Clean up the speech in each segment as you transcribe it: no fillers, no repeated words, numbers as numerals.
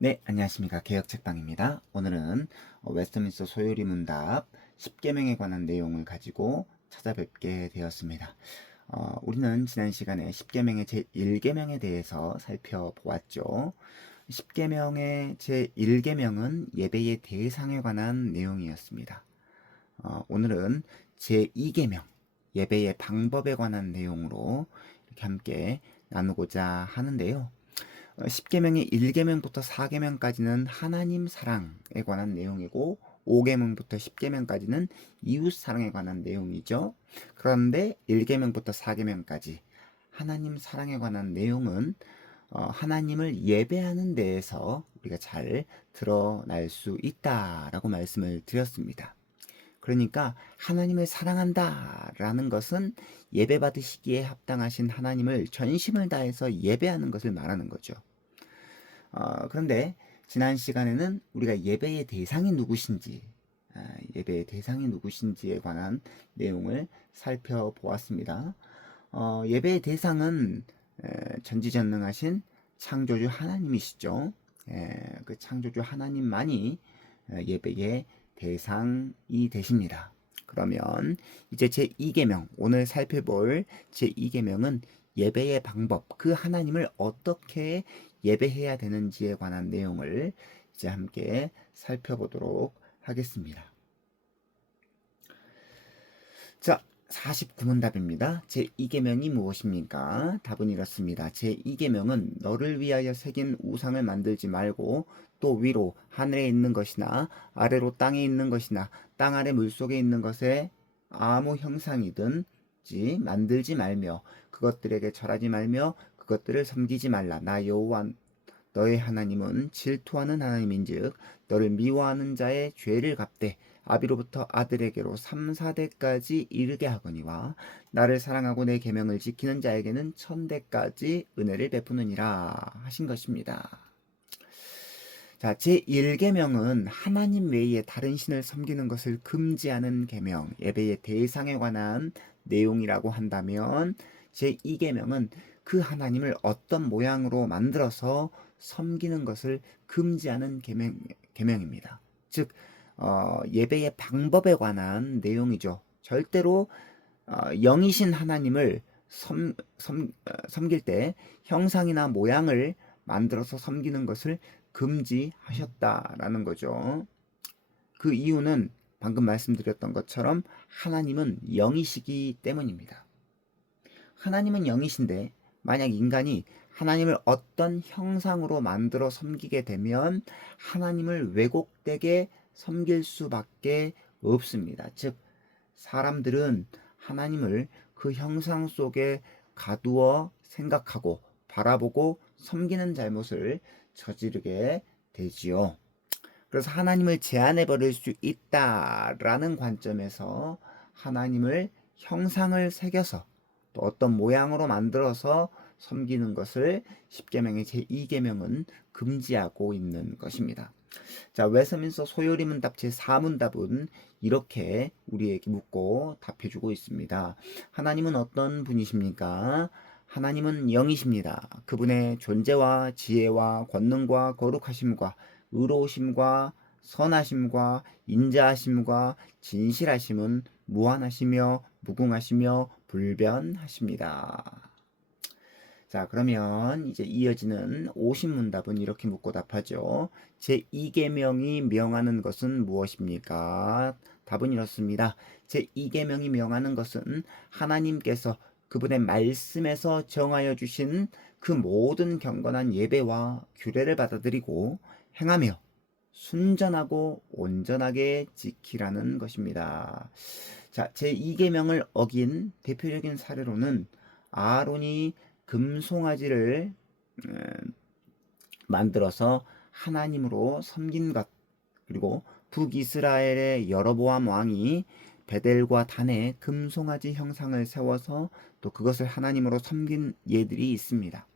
네, 안녕하십니까. 개혁책방입니다. 오늘은 웨스트민스터 소요리 문답 10계명에 관한 내용을 가지고 찾아뵙게 되었습니다. 우리는 지난 시간에 10계명의 제1계명에 대해서 살펴보았죠. 10계명의 제1계명은 예배의 대상에 관한 내용이었습니다. 오늘은 제2계명, 예배의 방법에 관한 내용으로 이렇게 함께 나누고자 하는데요. 10계명의 1계명부터 4계명까지는 하나님 사랑에 관한 내용이고 5계명부터 10계명까지는 이웃 사랑에 관한 내용이죠. 그런데 1계명부터 4계명까지 하나님 사랑에 관한 내용은 하나님을 예배하는 데에서 우리가 잘 드러날 수 있다라고 말씀을 드렸습니다. 그러니까 하나님을 사랑한다라는 것은 예배 받으시기에 합당하신 하나님을 전심을 다해서 예배하는 것을 말하는 거죠. 그런데 지난 시간에는 우리가 예배의 대상이 누구신지, 예배의 대상이 누구신지에 관한 내용을 살펴보았습니다. 예배의 대상은 전지전능하신 창조주 하나님이시죠. 그 창조주 하나님만이 예배의 대상이 되십니다. 그러면 이제 제2계명, 오늘 살펴볼 제2계명은 예배의 방법, 그 하나님을 어떻게 예배해야 되는지에 관한 내용을 이제 함께 살펴보도록 하겠습니다. 자, 49문답입니다. 제2계명이 무엇입니까? 답은 이렇습니다. 제2계명은 너를 위하여 새긴 우상을 만들지 말고 또 위로 하늘에 있는 것이나 아래로 땅에 있는 것이나 땅 아래 물속에 있는 것에 아무 형상이든지 만들지 말며 그것들에게 절하지 말며 그것들을 섬기지 말라. 나 여호와 너의 하나님은 질투하는 하나님인즉 너를 미워하는 자의 죄를 갚되 아비로부터 아들에게로 3, 4대까지 이르게 하거니와 나를 사랑하고 내 계명을 지키는 자에게는 1000대까지 은혜를 베푸느니라 하신 것입니다. 자, 제1계명은 하나님 외에 다른 신을 섬기는 것을 금지하는 계명, 예배의 대상에 관한 내용이라고 한다면 제2계명은 그 하나님을 어떤 모양으로 만들어서 섬기는 것을 금지하는 계명입니다. 즉 예배의 방법에 관한 내용이죠. 절대로 영이신 하나님을 섬길 때 형상이나 모양을 만들어서 섬기는 것을 금지하셨다라는 거죠. 그 이유는 방금 말씀드렸던 것처럼 하나님은 영이시기 때문입니다. 하나님은 영이신데 만약 인간이 하나님을 어떤 형상으로 만들어 섬기게 되면 하나님을 왜곡되게 섬길 수밖에 없습니다. 즉 사람들은 하나님을 그 형상 속에 가두어 생각하고 바라보고 섬기는 잘못을 저지르게 되지요. 그래서 하나님을 제한해 버릴 수 있다라는 관점에서 하나님을 형상을 새겨서 또 어떤 모양으로 만들어서 섬기는 것을 10계명의 제2계명은 금지하고 있는 것입니다. 자, 웨스트민스터 소요리 문답 제4문답은 이렇게 우리에게 묻고 답해주고 있습니다. 하나님은 어떤 분이십니까? 하나님은 영이십니다. 그분의 존재와 지혜와 권능과 거룩하심과 의로우심과 선하심과 인자하심과 진실하심은 무한하시며 무궁하시며 불변하십니다. 자, 그러면 이제 이어지는 50문답은 이렇게 묻고 답하죠. 제2계명이 명하는 것은 무엇입니까? 답은 이렇습니다. 제2계명이 명하는 것은 하나님께서 그분의 말씀에서 정하여 주신 그 모든 경건한 예배와 규례를 받아들이고 행하며 순전하고 온전하게 지키라는 것입니다. 자, 제2계명을 어긴 대표적인 사례로는 아론이 금송아지를 만들어서 하나님으로 섬긴 것, 그리고 북이스라엘의 여로보암 왕이 베델과 단에 금송아지 형상을 세워서 또 그것을 하나님으로 섬긴 예들이 있습니다.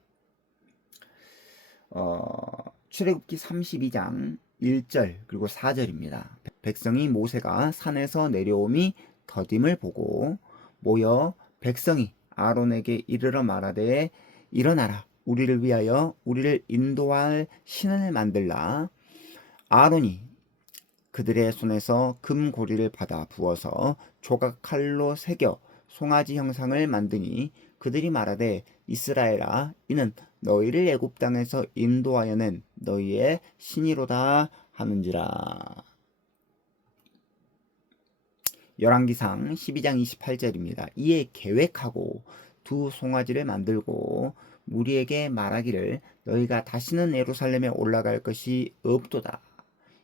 출애굽기 32장 1절 그리고 4절입니다. 백성이 모세가 산에서 내려옴이 더딤을 보고 모여 백성이 아론에게 이르러 말하되 일어나라 우리를 위하여 우리를 인도할 신을 만들라. 아론이 그들의 손에서 금고리를 받아 부어서 조각 칼로 새겨 송아지 형상을 만드니 그들이 말하되 이스라엘아 이는 너희를 애굽 땅에서 인도하여 낸 너희의 신이로다 하는지라. 열왕기상 12장 28절입니다. 이에 계획하고 두 송아지를 만들고 무리에게 말하기를 너희가 다시는 예루살렘에 올라갈 것이 없도다.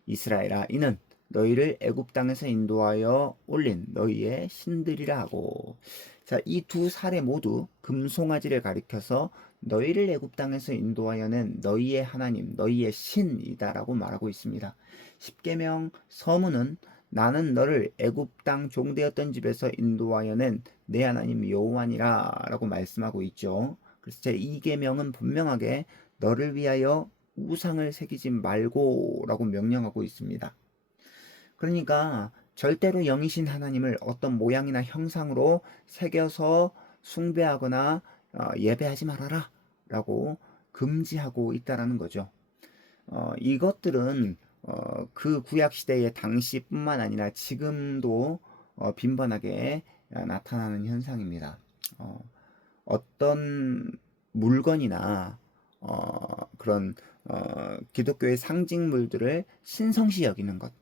이스라엘아 이는 너희를 애굽 땅에서 인도하여 올린 너희의 신들이라 하고. 자, 이 두 사례 모두 금송아지를 가리켜서 너희를 애굽 땅에서 인도하여 낸 너희의 하나님, 너희의 신이다라고 말하고 있습니다. 십계명 서문은 나는 너를 애굽 땅 종되었던 집에서 인도하여 낸 내 하나님 여호와니라 라고 말씀하고 있죠. 그래서 제2계명은 분명하게 너를 위하여 우상을 새기지 말고 라고 명령하고 있습니다. 그러니까 절대로 영이신 하나님을 어떤 모양이나 형상으로 새겨서 숭배하거나 예배하지 말아라 라고 금지하고 있다라는 거죠. 이것들은 그 구약 시대의 당시뿐만 아니라 지금도 빈번하게 나타나는 현상입니다. 어떤 물건이나 그런 기독교의 상징물들을 신성시 여기는 것,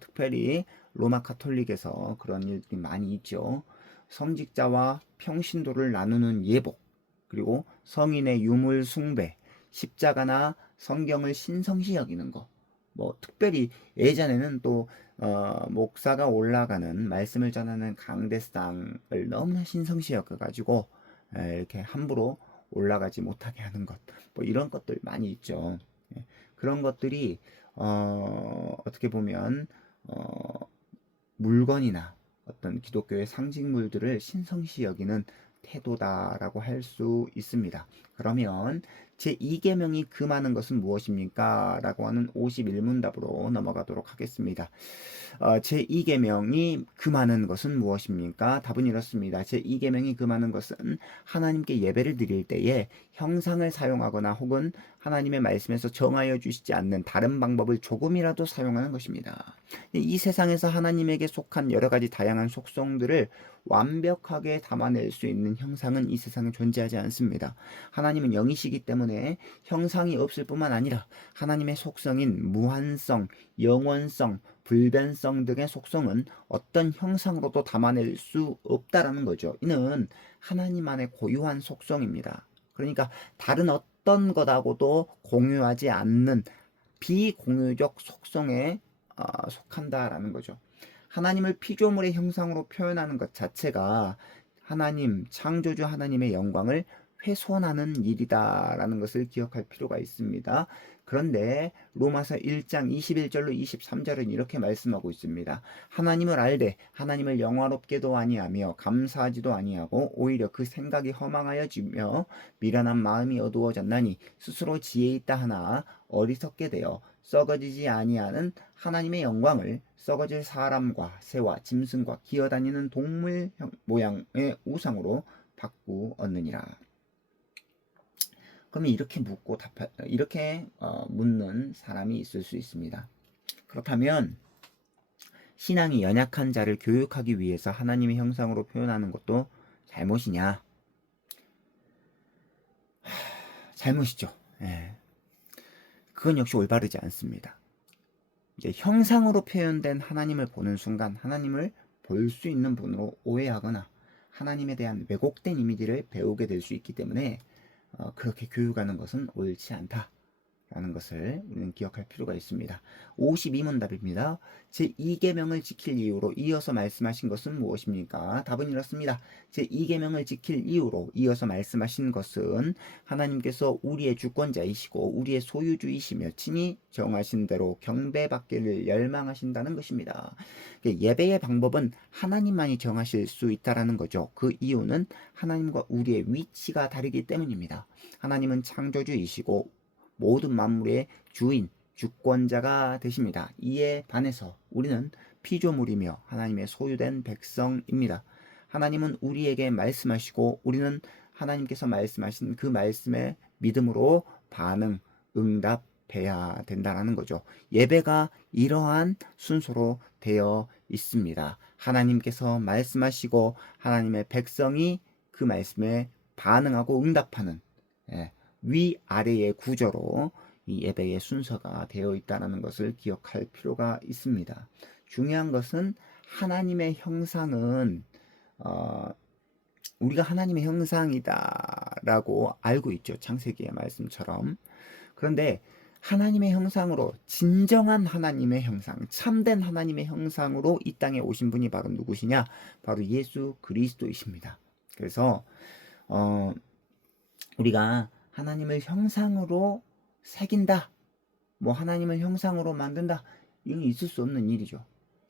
특별히 로마 카톨릭에서 그런 일들이 많이 있죠. 성직자와 평신도를 나누는 예복, 그리고 성인의 유물 숭배, 십자가나 성경을 신성시 여기는 것. 뭐 특별히 예전에는 또 목사가 올라가는 말씀을 전하는 강대상을 너무나 신성시 여겨가지고 이렇게 함부로 올라가지 못하게 하는 것, 뭐 이런 것들 많이 있죠. 그런 것들이 어떻게 보면 물건이나 어떤 기독교의 상징물들을 신성시 여기는 태도다라고 할 수 있습니다. 그러면 제2계명이 금하는 것은 무엇입니까? 라고 하는 51문답으로 넘어가도록 하겠습니다. 제2계명이 금하는 것은 무엇입니까? 답은 이렇습니다. 제2계명이 금하는 것은 하나님께 예배를 드릴 때에 형상을 사용하거나 혹은 하나님의 말씀에서 정하여 주시지 않는 다른 방법을 조금이라도 사용하는 것입니다. 이 세상에서 하나님에게 속한 여러 가지 다양한 속성들을 완벽하게 담아낼 수 있는 형상은 이 세상에 존재하지 않습니다. 하나님은 영이시기 때문에 형상이 없을 뿐만 아니라 하나님의 속성인 무한성, 영원성, 불변성 등의 속성은 어떤 형상으로도 담아낼 수 없다라는 거죠. 이는 하나님만의 고유한 속성입니다. 그러니까 다른 어떤 것하고도 공유하지 않는 비공유적 속성에 속한다라는 거죠. 하나님을 피조물의 형상으로 표현하는 것 자체가 하나님, 창조주 하나님의 영광을 훼손하는 일이다라는 것을 기억할 필요가 있습니다. 그런데 로마서 1장 21절로 23절은 이렇게 말씀하고 있습니다. 하나님을 알되 하나님을 영화롭게도 아니하며 감사하지도 아니하고 오히려 그 생각이 허망하여지며 미련한 마음이 어두워졌나니 스스로 지혜 있다 하나 어리석게 되어 썩어지지 아니하는 하나님의 영광을 썩어질 사람과 새와 짐승과 기어다니는 동물 모양의 우상으로 바꾸었느니라. 그러면 이렇게 묻는 사람이 있을 수 있습니다. 그렇다면 신앙이 연약한 자를 교육하기 위해서 하나님의 형상으로 표현하는 것도 잘못이냐? 잘못이죠. 예. 그건 역시 올바르지 않습니다. 이제 형상으로 표현된 하나님을 보는 순간 하나님을 볼 수 있는 분으로 오해하거나 하나님에 대한 왜곡된 이미지를 배우게 될 수 있기 때문에 그렇게 교육하는 것은 옳지 않다라는 것을 우리는 기억할 필요가 있습니다. 52문답입니다. 제2계명을 지킬 이유로 이어서 말씀하신 것은 무엇입니까? 답은 이렇습니다. 제2계명을 지킬 이유로 이어서 말씀하신 것은 하나님께서 우리의 주권자이시고 우리의 소유주이시며 친히 정하신 대로 경배받기를 열망하신다는 것입니다. 예배의 방법은 하나님만이 정하실 수 있다라는 거죠. 그 이유는 하나님과 우리의 위치가 다르기 때문입니다. 하나님은 창조주이시고 모든 만물의 주인, 주권자가 되십니다. 이에 반해서 우리는 피조물이며 하나님의 소유된 백성입니다. 하나님은 우리에게 말씀하시고 우리는 하나님께서 말씀하신 그 말씀에 믿음으로 반응, 응답해야 된다는 거죠. 예배가 이러한 순서로 되어 있습니다. 하나님께서 말씀하시고 하나님의 백성이 그 말씀에 반응하고 응답하는, 예, 위아래의 구조로 이 예배의 순서가 되어 있다는 것을 기억할 필요가 있습니다. 중요한 것은 하나님의 형상은 우리가 하나님의 형상이다라고 알고 있죠. 창세기의 말씀처럼. 그런데 하나님의 형상으로, 진정한 하나님의 형상, 참된 하나님의 형상으로 이 땅에 오신 분이 바로 누구시냐? 바로 예수 그리스도이십니다. 그래서 우리가 하나님을 형상으로 새긴다, 뭐 하나님을 형상으로 만든다, 이건 있을 수 없는 일이죠.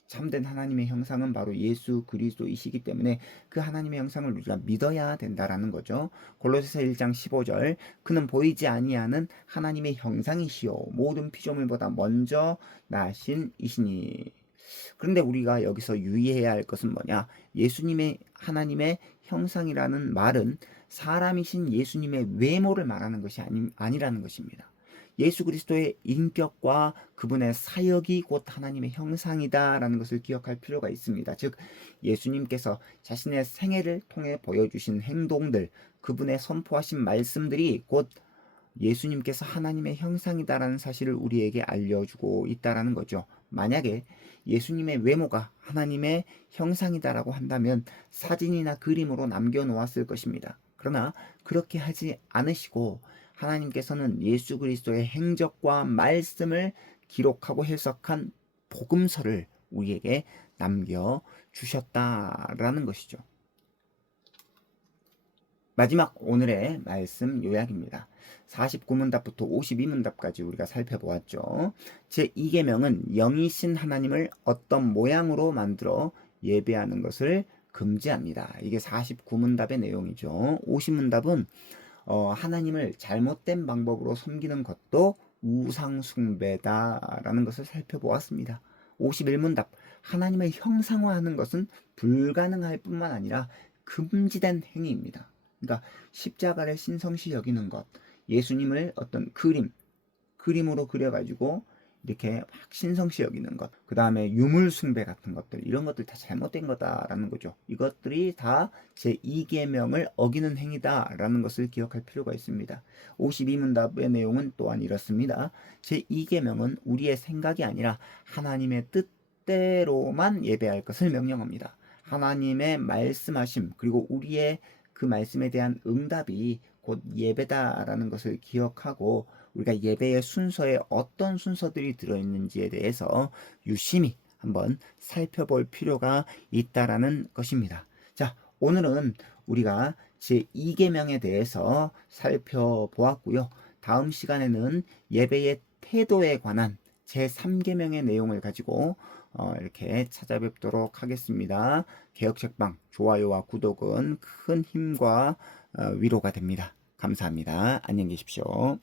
참된 하나님의 형상은 바로 예수 그리스도이시기 때문에 그 하나님의 형상을 우리가 믿어야 된다라는 거죠. 골로새서 1장 15절, 그는 보이지 아니하는 하나님의 형상이시요 모든 피조물보다 먼저 나신 이시니. 그런데 우리가 여기서 유의해야 할 것은 뭐냐? 예수님의 하나님의 형상이라는 말은 사람이신 예수님의 외모를 말하는 것이 아니라는 것입니다. 예수 그리스도의 인격과 그분의 사역이 곧 하나님의 형상이다라는 것을 기억할 필요가 있습니다. 즉 예수님께서 자신의 생애를 통해 보여주신 행동들, 그분의 선포하신 말씀들이 곧 예수님께서 하나님의 형상이다라는 사실을 우리에게 알려주고 있다라는 거죠. 만약에 예수님의 외모가 하나님의 형상이다라고 한다면 사진이나 그림으로 남겨놓았을 것입니다. 그러나 그렇게 하지 않으시고 하나님께서는 예수 그리스도의 행적과 말씀을 기록하고 해석한 복음서를 우리에게 남겨주셨다라는 것이죠. 마지막 오늘의 말씀 요약입니다. 49문답부터 52문답까지 우리가 살펴보았죠. 제2계명은 영이신 하나님을 어떤 모양으로 만들어 예배하는 것을 금지합니다. 이게 49문답의 내용이죠. 50문답은 하나님을 잘못된 방법으로 섬기는 것도 우상숭배다라는 것을 살펴보았습니다. 51문답, 하나님을 형상화하는 것은 불가능할 뿐만 아니라 금지된 행위입니다. 그러니까 십자가를 신성시 여기는 것, 예수님을 어떤 그림으로 그려가지고 이렇게 막 신성시 여기는 것, 그 다음에 유물 숭배 같은 것들, 이런 것들 다 잘못된 거다라는 거죠. 이것들이 다 제2계명을 어기는 행위다라는 것을 기억할 필요가 있습니다. 52문답의 내용은 또한 이렇습니다. 제2계명은 우리의 생각이 아니라 하나님의 뜻대로만 예배할 것을 명령합니다. 하나님의 말씀하심, 그리고 우리의 그 말씀에 대한 응답이 곧 예배다라는 것을 기억하고 우리가 예배의 순서에 어떤 순서들이 들어있는지에 대해서 유심히 한번 살펴볼 필요가 있다라는 것입니다. 자, 오늘은 우리가 제2계명에 대해서 살펴보았고요. 다음 시간에는 예배의 태도에 관한 제3계명의 내용을 가지고 이렇게 찾아뵙도록 하겠습니다. 개혁책방 좋아요와 구독은 큰 힘과 위로가 됩니다. 감사합니다. 안녕히 계십시오.